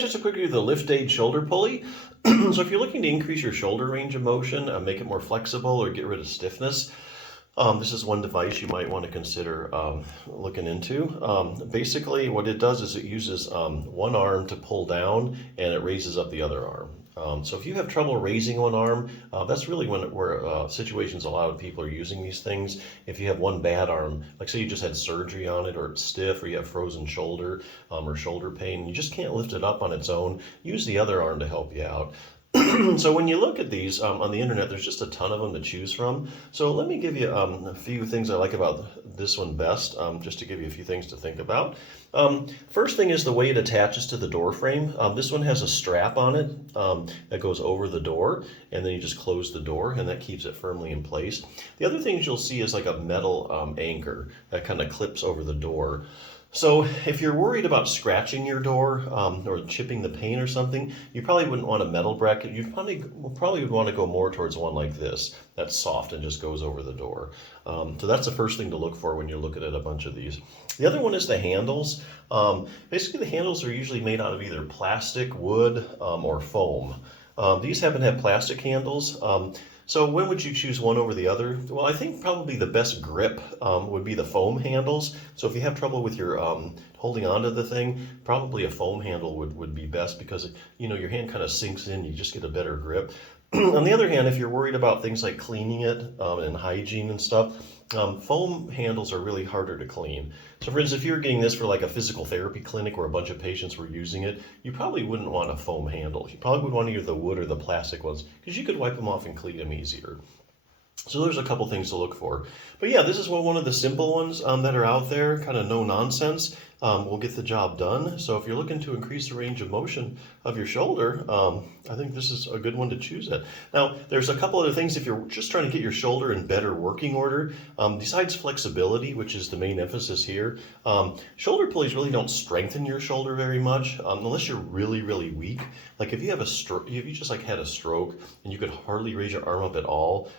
just a quick review of the LiftAid shoulder pulley. So if you're looking to increase your shoulder range of motion, make it more flexible or get rid of stiffness, this is one device you might want to consider looking into. Basically what it does is it uses one arm to pull down and it raises up the other arm. So if you have trouble raising one arm, that's really where situations a lot of people are using these things. If you have one bad arm, like say you just had surgery on it, or it's stiff, or you have frozen shoulder or shoulder pain, you just can't lift it up on its own, use the other arm to help you out. So when you look at these on the internet, there's just a ton of them to choose from. So let me give you a few things I like about this one best, just to give you a few things to think about. First thing is the way it attaches to the door frame. This one has a strap on it that goes over the door, and then you just close the door, and that keeps it firmly in place. The other things you'll see is like a metal anchor that kind of clips over the door. So if you're worried about scratching your door or chipping the paint or something, you probably wouldn't want a metal bracket. You probably would want to go more towards one like this that's soft and just goes over the door. So that's the first thing to look for when you're looking at a bunch of these. The other one is the handles. Basically, the handles are usually made out of either plastic, wood, or foam. These happen to have plastic handles. So when would you choose one over the other? Well, I think probably the best grip would be the foam handles. So if you have trouble with your holding onto the thing, probably a foam handle would be best, because your hand kind of sinks in, you just get a better grip. On the other hand, if you're worried about things like cleaning it and hygiene and stuff, foam handles are really harder to clean. So for instance, if you were getting this for like a physical therapy clinic where a bunch of patients were using it, you probably wouldn't want a foam handle. You probably would want either the wood or the plastic ones, because you could wipe them off and clean them easier. So there's a couple things to look for. But yeah, this is one of the simple ones that are out there, kind of no nonsense. Will get the job done. So if you're looking to increase the range of motion of your shoulder, I think this is a good one to choose at. Now, there's a couple other things if you're just trying to get your shoulder in better working order. Besides flexibility, which is the main emphasis here, shoulder pulleys really don't strengthen your shoulder very much unless you're really, really weak. Like if you have if you just like had a stroke and you could hardly raise your arm up at all,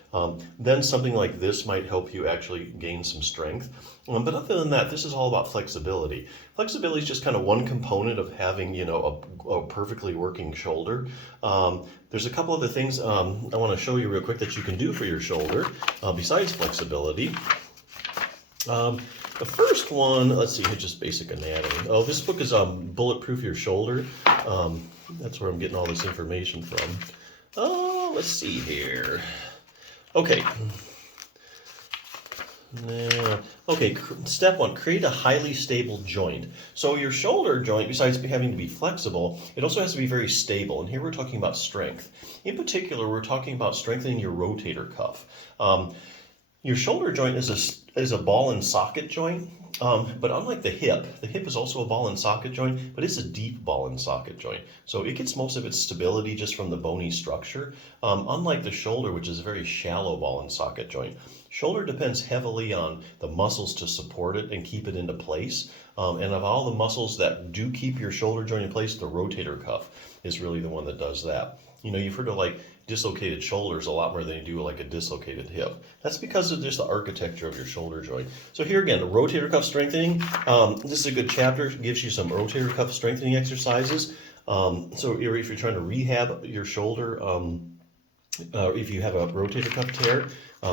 then something like this might help you actually gain some strength. But other than that, this is all about flexibility. Flexibility is just kind of one component of having, a perfectly working shoulder. There's a couple other things I want to show you real quick that you can do for your shoulder besides flexibility. The first one, let's see, just basic anatomy. Oh, this book is Bulletproof Your Shoulder. That's where I'm getting all this information from. Oh, let's see here. Okay. Okay, step one, create a highly stable joint. So your shoulder joint, besides having to be flexible, it also has to be very stable. And here we're talking about strength. In particular, we're talking about strengthening your rotator cuff. Your shoulder joint is a ball and socket joint, but unlike the hip is also a ball and socket joint, but it's a deep ball and socket joint. So it gets most of its stability just from the bony structure, unlike the shoulder, which is a very shallow ball and socket joint. Shoulder depends heavily on the muscles to support it and keep it into place. And of all the muscles that do keep your shoulder joint in place, the rotator cuff is really the one that does that. You've heard of like dislocated shoulders a lot more than you do like a dislocated hip. That's because of just the architecture of your shoulder joint. So here again, rotator cuff strengthening. This is a good chapter. It gives you some rotator cuff strengthening exercises. So if you're trying to rehab your shoulder, if you have a rotator cuff tear,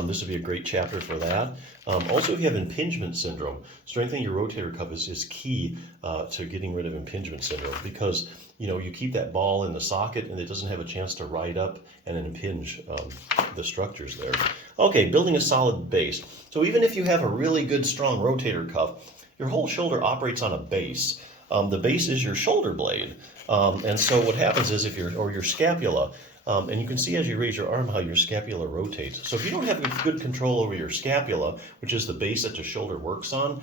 this would be a great chapter for that. Also, if you have impingement syndrome, strengthening your rotator cuff is key to getting rid of impingement syndrome, because you keep that ball in the socket and it doesn't have a chance to ride up and impinge the structures there. Okay, building a solid base. So even if you have a really good, strong rotator cuff, your whole shoulder operates on a base. The base is your shoulder blade. And so what happens is your scapula, and you can see as you raise your arm how your scapula rotates. So if you don't have good control over your scapula, which is the base that your shoulder works on,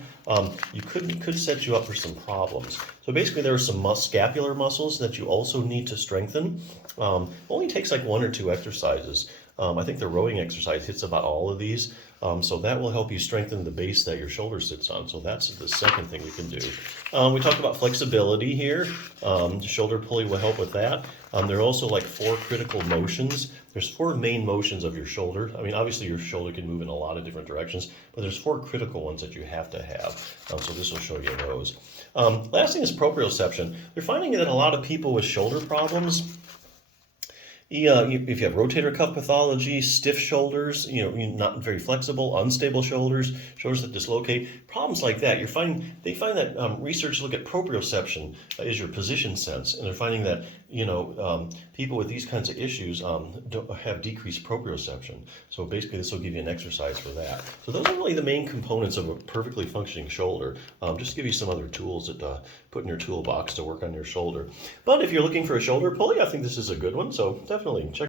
you could set you up for some problems. So basically there are some scapular muscles that you also need to strengthen. Only takes like 1 or 2 exercises. I think the rowing exercise hits about all of these. So that will help you strengthen the base that your shoulder sits on. So that's the second thing we can do. We talked about flexibility here. The shoulder pulley will help with that. There are also like 4 critical motions. There's 4 main motions of your shoulder. I mean, obviously your shoulder can move in a lot of different directions, but there's 4 critical ones that you have to have. So this will show you those. Last thing is proprioception. They're finding that a lot of people with shoulder problems, if you have rotator cuff pathology, stiff shoulders, you're not very flexible, unstable shoulders, shoulders that dislocate, problems like that, they find that research look at proprioception is your position sense, and they're finding that people with these kinds of issues don't have decreased proprioception. So basically, this will give you an exercise for that. So those are really the main components of a perfectly functioning shoulder. Just to give you some other tools that put in your toolbox to work on your shoulder. But if you're looking for a shoulder pulley, I think this is a good one. So definitely check